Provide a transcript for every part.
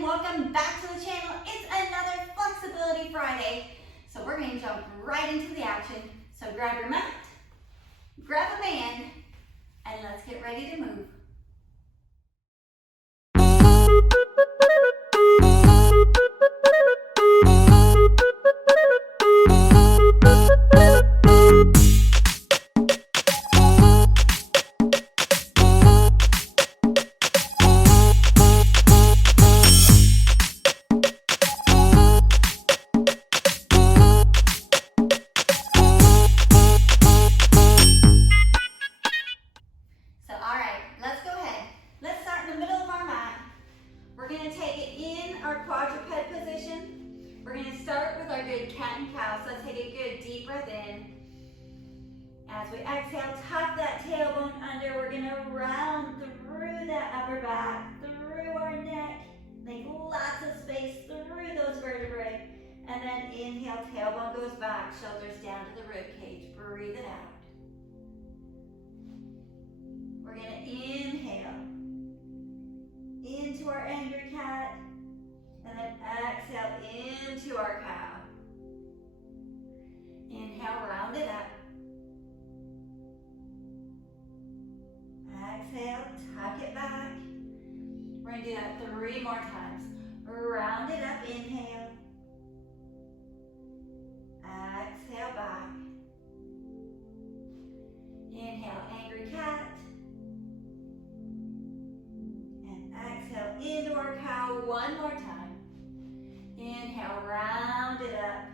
and welcome back to the channel. It's another Flexibility Friday. So we're going to jump right into the action. So grab your mat, grab a band, and let's get ready to move. Cat and cow. So let's take a good deep breath in. As we exhale, tuck that tailbone under. We're going to round through that upper back, through our neck. Make lots of space through those vertebrae. And then inhale, tailbone goes back, shoulders down to the rib cage. Breathe it out. We're going to inhale into our angry cat. And then exhale into our cow. Inhale, round it up. Exhale, tuck it back. We're going to do that 3 more times. Round it up, inhale. Exhale, back. Inhale, angry cat. And exhale into our cow 1 more time. Inhale, round it up.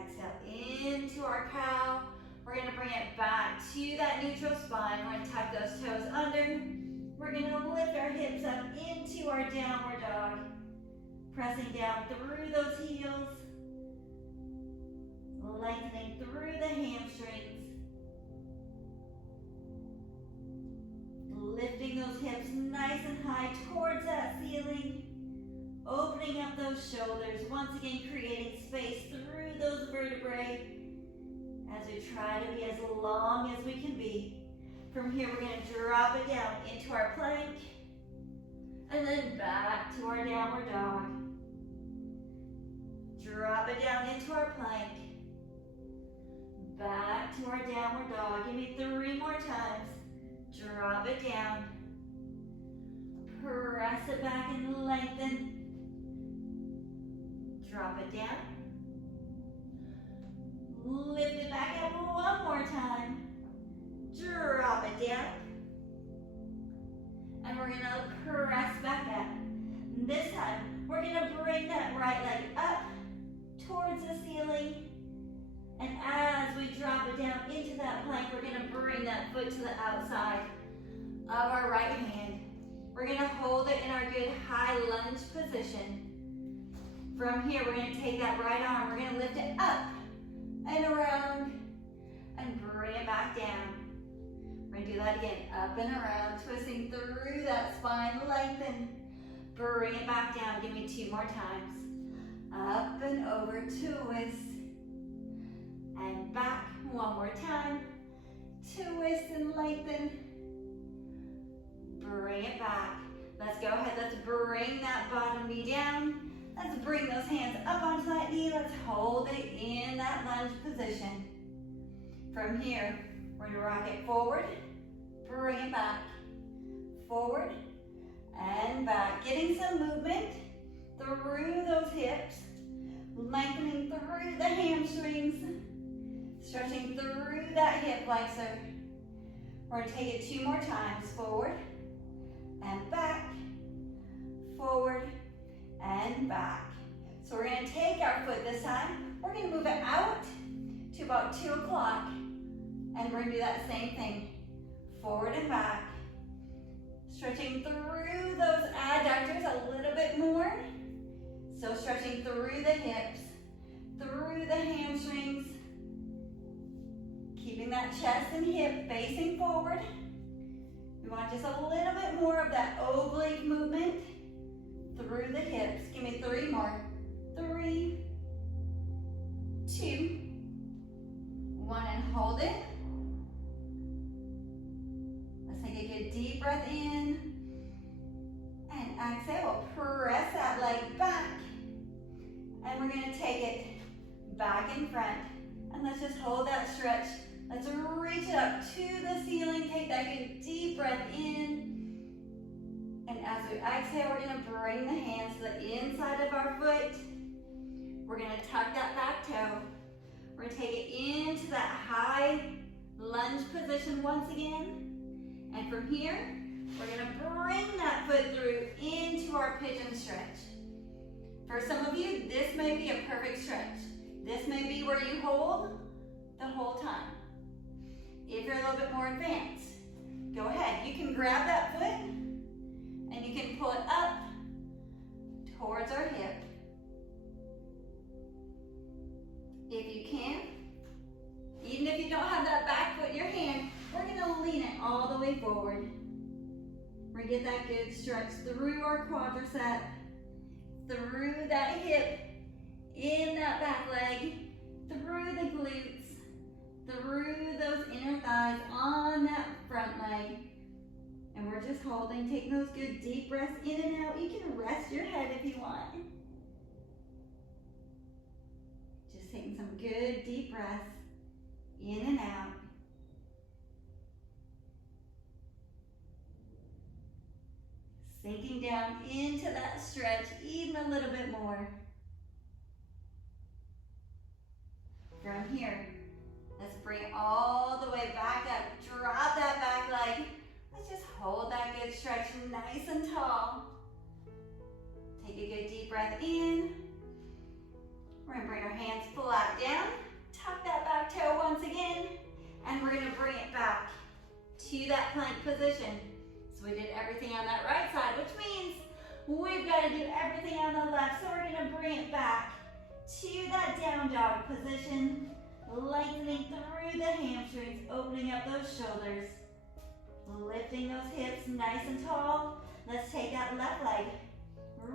Exhale into our cow. We're going to bring it back to that neutral spine. We're going to tuck those toes under. We're going to lift our hips up into our downward dog. Pressing down through those heels. Lengthening through the hamstrings. Lifting those hips nice and high towards that ceiling. Opening up those shoulders. Once again, creating space through those vertebrae as we try to be as long as we can be. From here, we're going to drop it down into our plank and then back to our downward dog. Drop it down into our plank, back to our downward dog. Give me 3 more times. Drop it down. Press it back and lengthen. Drop it down. Lift it back up 1 more time. Drop it down. And we're going to press back up. This time, we're going to bring that right leg up towards the ceiling. And as we drop it down into that plank, we're going to bring that foot to the outside of our right hand. We're going to hold it in our good high lunge position. From here, we're going to take that right arm. We're going to lift it up and around and bring it back down. We're going to do that again. Up and around, twisting through that spine, lengthen. Bring it back down. Give me 2 more times. Up and over, twist. And back. 1 more time. Twist and lengthen. Bring it back. Let's go ahead. Let's bring that bottom knee down. Let's bring those hands up onto that knee. Let's hold it in that lunge position. From here, we're going to rock it forward, bring it back, forward, and back. Getting some movement through those hips, lengthening through the hamstrings, stretching through that hip flexor. We're going to take it 2 more times. Forward and back, forward and back. So we're going to take our foot this time. We're going to move it out to about 2 o'clock. And we're going to do that same thing. Forward and back. Stretching through those adductors a little bit more. So stretching through the hips, through the hamstrings. Keeping that chest and hip facing forward. We want just a little bit more of that oblique movement through the hips. Give me 3 more. 3, 2, 1, and hold it. Let's take a good deep breath in exhale, we'll press that leg back. And we're gonna take it back in front. And let's just hold that stretch. Let's reach it up to the ceiling. Take that good deep breath in. And as we exhale, we're gonna bring the hands to the inside of our foot. We're gonna tuck that back toe. We're gonna take it into that high lunge position once again. And from here, we're gonna bring that foot through into our pigeon stretch. For some of you, this may be a perfect stretch. This may be where you hold the whole time. If you're a little bit more advanced, go ahead. You can grab that foot and you can pull it up towards our hip. If you can, even if you don't have that back foot in your hand, we're gonna lean it all the way forward. We're gonna get that good stretch through our quadricep, through that hip, in that back leg, through the glutes, through those inner thighs, on that front leg. And we're just holding, taking those good deep breaths in and out. You can rest your head if you want. Just taking some good deep breaths in and out. Sinking down into that stretch even a little bit more. From here, let's bring it all the way back up. Drop that back leg. Let's just hold that good stretch nice and tall. Take a good deep breath in. We're gonna bring our hands flat down. Tuck that back toe once again. And we're gonna bring it back to that plank position. So we did everything on that right side, which means we've got to do everything on the left. So we're gonna bring it back to that down dog position, lengthening through the hamstrings, opening up those shoulders, lifting those hips nice and tall. Let's take that left leg,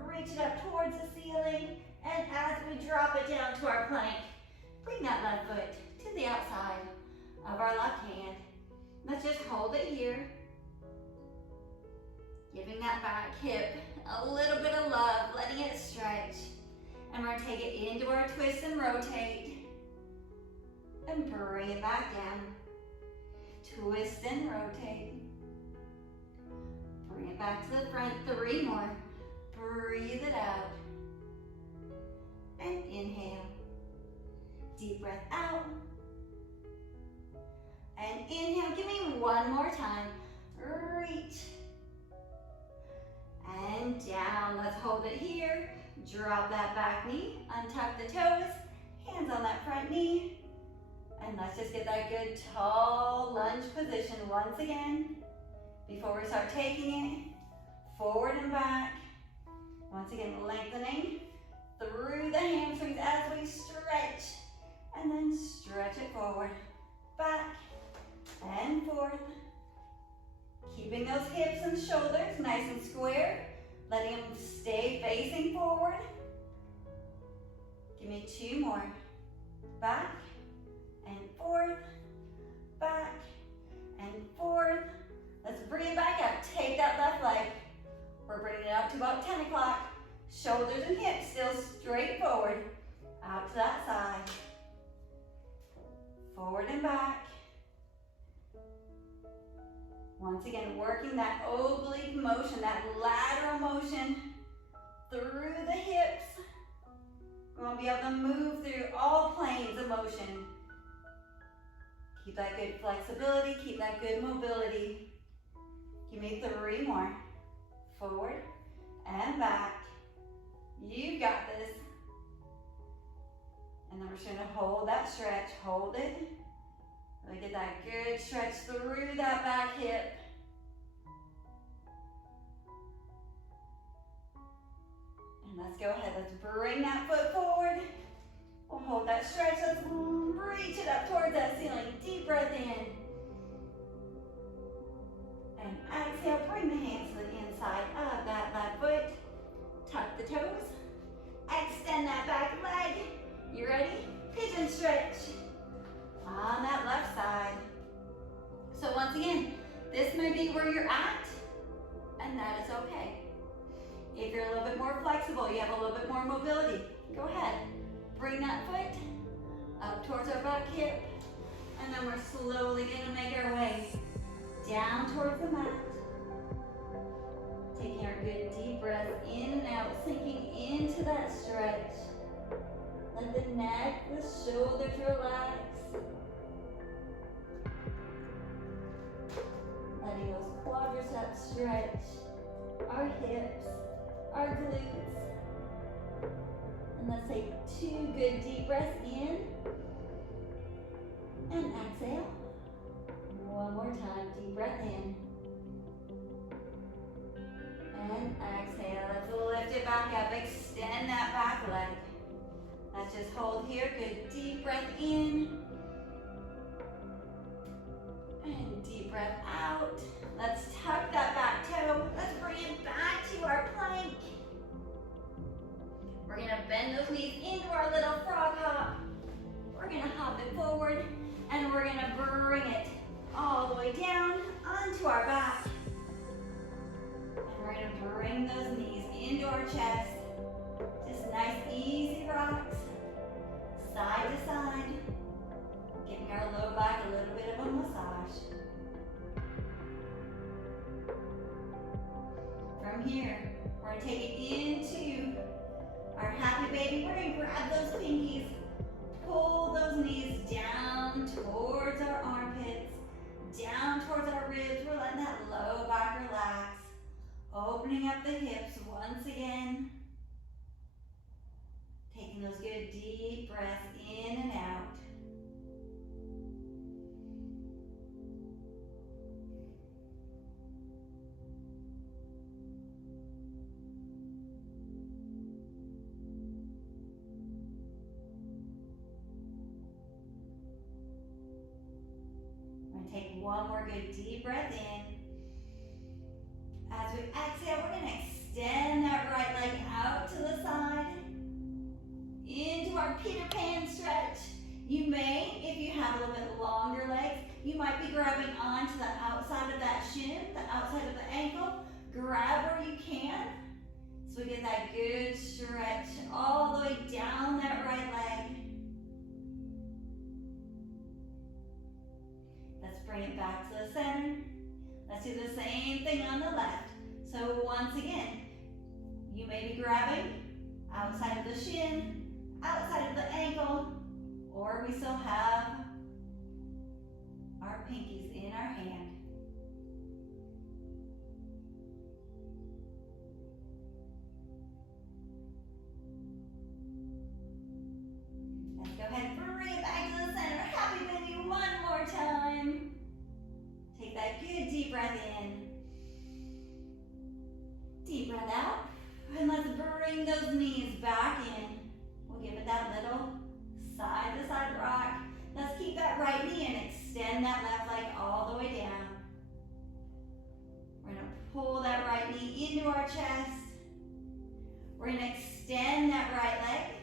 reach it up towards the ceiling, and as we drop it down to our plank, bring that left foot to the outside of our left hand. Let's just hold it here, giving that back hip a little bit of love, letting it stretch. And we're gonna take it into our twist and rotate. And bring it back down. Twist and rotate. Bring it back to the front, 3 more. Breathe it out. And inhale. Deep breath out. And inhale, give me 1 more time. Reach. And down, let's hold it here. Drop that back knee, untuck the toes, hands on that front knee. And let's just get that good tall lunge position once again. Before we start taking it, forward and back. Once again, lengthening through the hamstrings as we stretch. And then stretch it forward, back, and forth. Keeping those hips and shoulders nice and square. Letting them stay facing forward. Give me 2 more. Back and forth, back and forth. Let's bring it back up. Take that left leg. We're bringing it up to about 10 o'clock. Shoulders and hips still straight forward. Out to that side. Forward and back. Once again, working that oblique motion, that lateral motion through the hips. We want to be able to move through all planes of motion. Keep that good flexibility, keep that good mobility. Give me 3 more. Forward and back. You got this. And then we're just going to hold that stretch. Hold it. Really get that good stretch through that back hip. And let's go ahead. Let's bring that foot forward. We'll hold that stretch. Let's reach it up towards that ceiling. Deep breath in. And exhale. Bring the hands to the inside of that left foot. Tuck the toes. Extend that back leg. You ready? Pigeon stretch. On that left side. So once again, this may be where you're at, and that is okay. If you're a little bit more flexible, you have a little bit more mobility, go ahead. Bring that foot up towards our back hip, and then we're slowly gonna make our way down towards the mat. Taking our good deep breath in and out, sinking into that stretch. Let the neck, the shoulders relax. Letting those quadriceps stretch, our hips, our glutes. And let's take 2 good deep breaths in and exhale. One more time, deep breath in and exhale. Let's lift it back up, extend that back leg. Let's just hold here, good deep breath in and deep breath out. Let's tuck that back toe. Let's bring it back to our plank. We're gonna bend those knees into our little frog hop. We're gonna hop it forward and we're gonna bring it all the way down onto our back. And we're gonna bring those knees into our chest. Just nice, easy rocks, side to side, giving our low back a little bit of a massage. From here, we're gonna take it into our happy baby. We're gonna grab those pinkies, pull those knees down towards our armpits, down towards our ribs. We're letting that low back relax, opening up the hips once again. Taking those good deep breaths in and out. Take one more good deep breath in. As we exhale, we're gonna extend that right leg out to the side, into our Peter Pan stretch. You may, if you have a little bit longer legs, you might be grabbing onto the outside of that shin, the outside of the ankle. Grab where you can, so we get that good stretch all the way down that right leg. Bring it back to the center. Let's do the same thing on the left. So once again, you may be grabbing outside of the shin, outside of the ankle, or we still have our pinkies in our hand. Let's go ahead and bring it back to the center. Happy baby, one more time. Take that good deep breath in. Deep breath out. And let's bring those knees back in. We'll give it that little side to side rock. Let's keep that right knee and extend that left leg all the way down. We're gonna pull that right knee into our chest. We're gonna extend that right leg,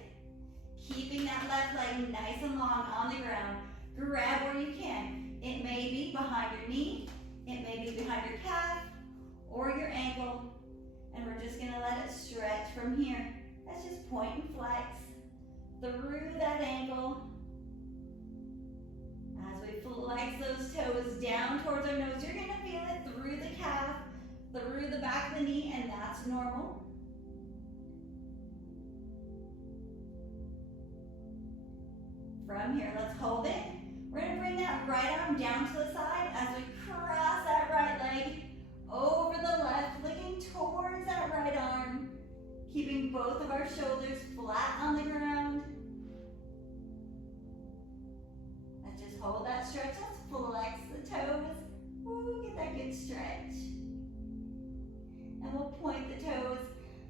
keeping that left leg nice and long on the ground. Grab where you can. It may be behind your knee, it may be behind your calf or your ankle, and we're just gonna let it stretch from here. Let's just point and flex through that ankle. As we flex those toes down towards our nose, you're gonna feel it through the calf, through the back of the knee, and that's normal. From here, let's hold it. We're gonna bring that right arm down to the side as we cross that right leg over the left, looking towards that right arm, keeping both of our shoulders flat on the ground. Let's just hold that stretch. Let's flex the toes. Ooh, get that good stretch. And we'll point the toes.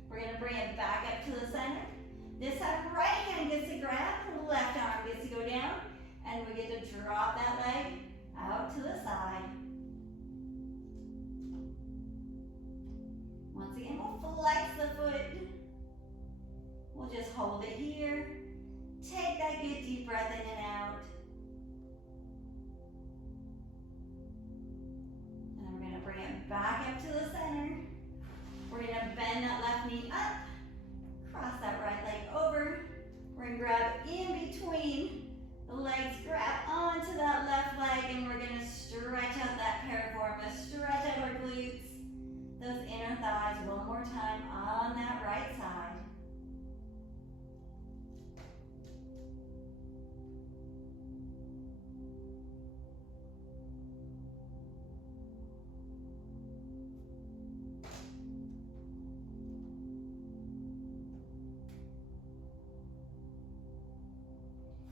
We're gonna bring it back up to the center. This time, right hand gets to grab, left arm gets to go down, and we get to drop that leg out to the side. Once again, we'll flex the foot. We'll just hold it here. Take that good deep breath in and out. And then we're gonna bring it back up to the center. We're gonna bend that left knee up, cross that right leg over. We're gonna grab in between the legs, grab onto that left leg, and we're gonna stretch out that piriformis, stretch out our glutes, those inner thighs one more time on that right side.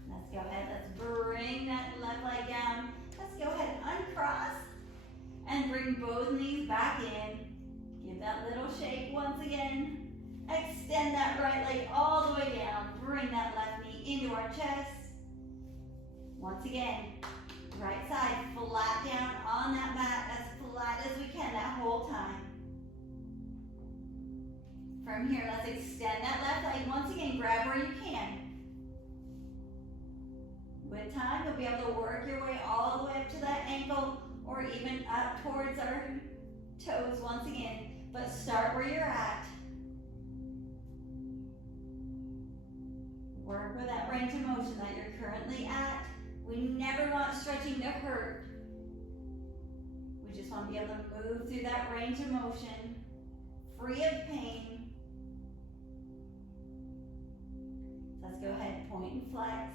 Let's go ahead, let's bring that left leg down. Let's go ahead and uncross and bring both knees back in. Give that little shake once again. Extend that right leg all the way down. Bring that left knee into our chest. Once again, right side flat down on that mat, as flat as we can that whole time. From here, let's extend that left leg. Once again, grab where you can. With time, you'll be able to work your way all the way up to that ankle or even up towards our toes once again. But start where you're at. Work with that range of motion that you're currently at. We never want stretching to hurt. We just want to be able to move through that range of motion, free of pain. Let's go ahead and point and flex.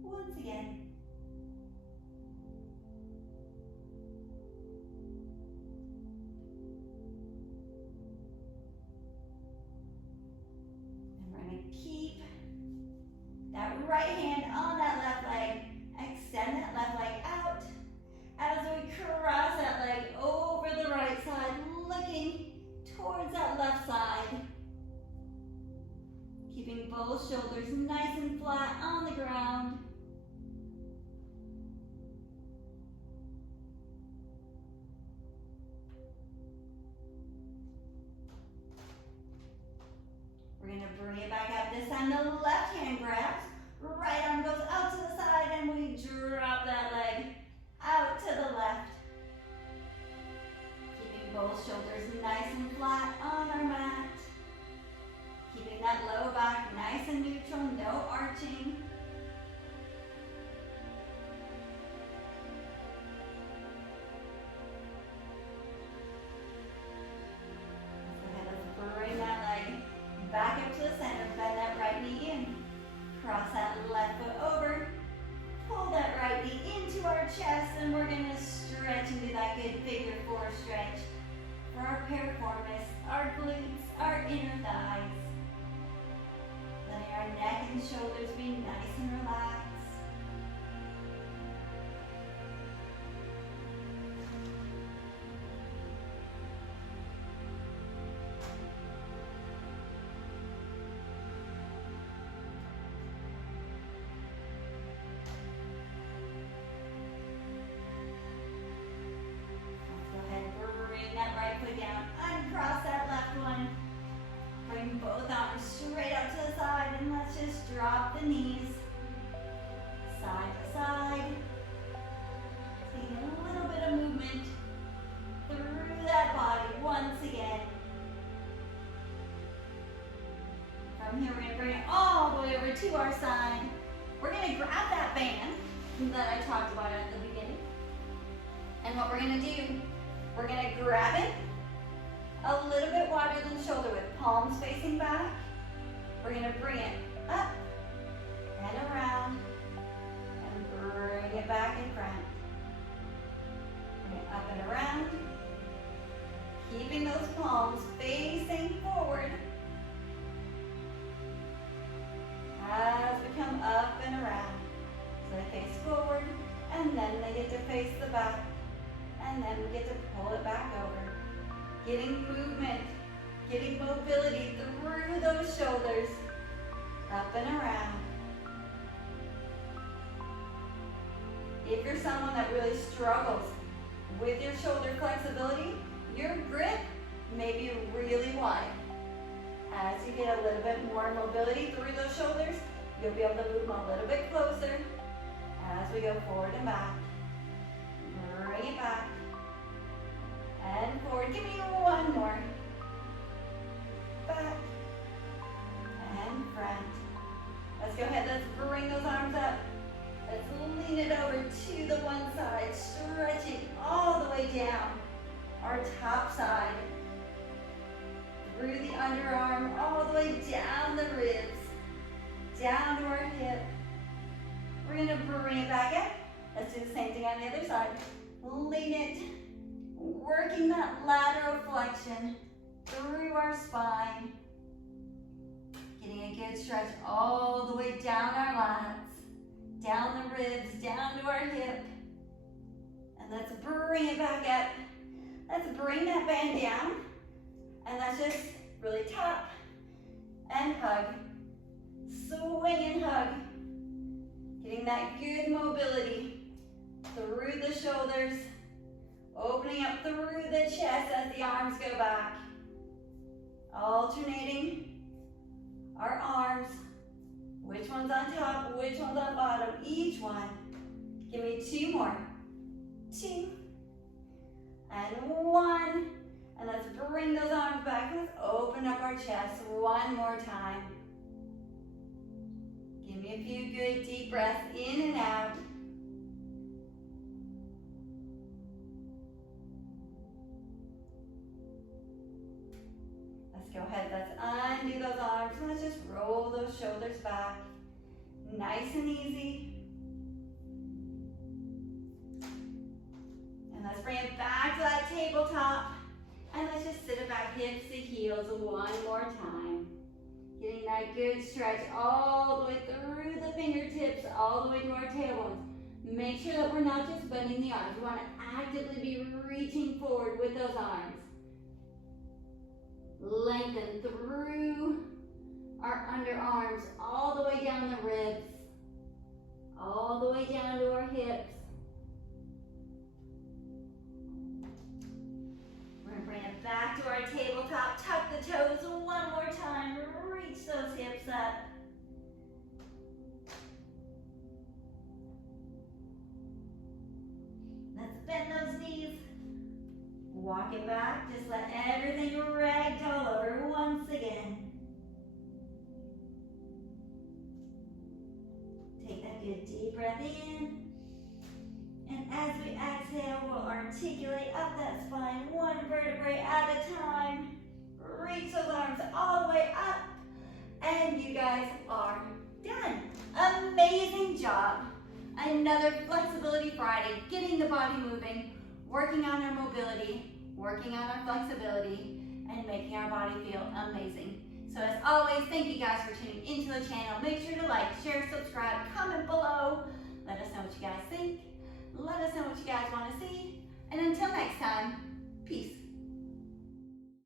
Once again. And we're going to keep that right hand on that left leg. Extend that left leg out as we cross that leg over the right side, looking towards that left side. Keeping both shoulders nice and flat on the ground. We're going to bring it back up. This time the left hand grabs, right arm goes out to the side, and we drop that leg out to the left. Keeping both shoulders nice and flat on our mat. Keeping that low back nice and neutral, no arching. Bring that leg back up to the center, bend that right knee in. Cross that left foot over. Pull that right knee into our chest, and we're going to stretch and do that good figure four stretch for our piriformis, our glutes, our inner thighs. Letting our neck and shoulders be nice and relaxed. That right foot down, uncross that left one. Bring both arms straight out to the side, and let's just drop the knees side to side. Taking a little bit of movement through that body once again. From here, we're going to bring it all the way over to our side. We're going to grab that band that I talked about at the beginning. And what we're going to do, we're going to grab it a little bit wider than shoulder width, palms facing back. We're going to bring it up and around and bring it back in front. Bring it up and around, keeping those palms facing forward as we come up and around. So they face forward, and then they get to face the back. And then we get to pull it back over. Getting movement, getting mobility through those shoulders, up and around. If you're someone that really struggles with your shoulder flexibility, your grip may be really wide. As you get a little bit more mobility through those shoulders, you'll be able to move them a little bit closer as we go forward and back. Bring it back and forward. Give me one more. down to our hip. We're gonna bring it back up. Let's do the same thing on the other side. Lean it, working that lateral flexion through our spine. Getting a good stretch all the way down our lats, down the ribs, down to our hip. And let's bring it back up. Let's bring that band down. And let's just really tap and hug. Swing and hug. Getting that good mobility through the shoulders. Opening up through the chest as the arms go back. Alternating our arms. Which one's on top, which one's on bottom, each one. Give me 2 more. 2. And 1. And let's bring those arms back. Let's open up our chest one more time. Give me a few good deep breaths in and out. Let's go ahead, let's undo those arms. Let's just roll those shoulders back. Nice and easy. And let's bring it back to that tabletop. And let's just sit it back, hips to heels one more time. Getting that good stretch all the way through the fingertips, all the way to our tailbones. Make sure that we're not just bending the arms. We want to actively be reaching forward with those arms. Lengthen through our underarms, all the way down the ribs, all the way down to our hips. We're going to bring it back to our tabletop. Tuck the toes one more time. Reach those hips up. Let's bend those knees. Walk it back. Just let everything ragdoll over once again. Take that good deep breath in. And as we exhale, we'll articulate up that spine, one vertebrae at a time. Reach those arms all the way up. And you guys are done. Amazing job. Another Flexibility Friday, getting the body moving, working on our mobility, working on our flexibility, and making our body feel amazing. So as always, thank you guys for tuning into the channel. Make sure to like, share, subscribe, comment below. Let us know what you guys think. Let us know what you guys want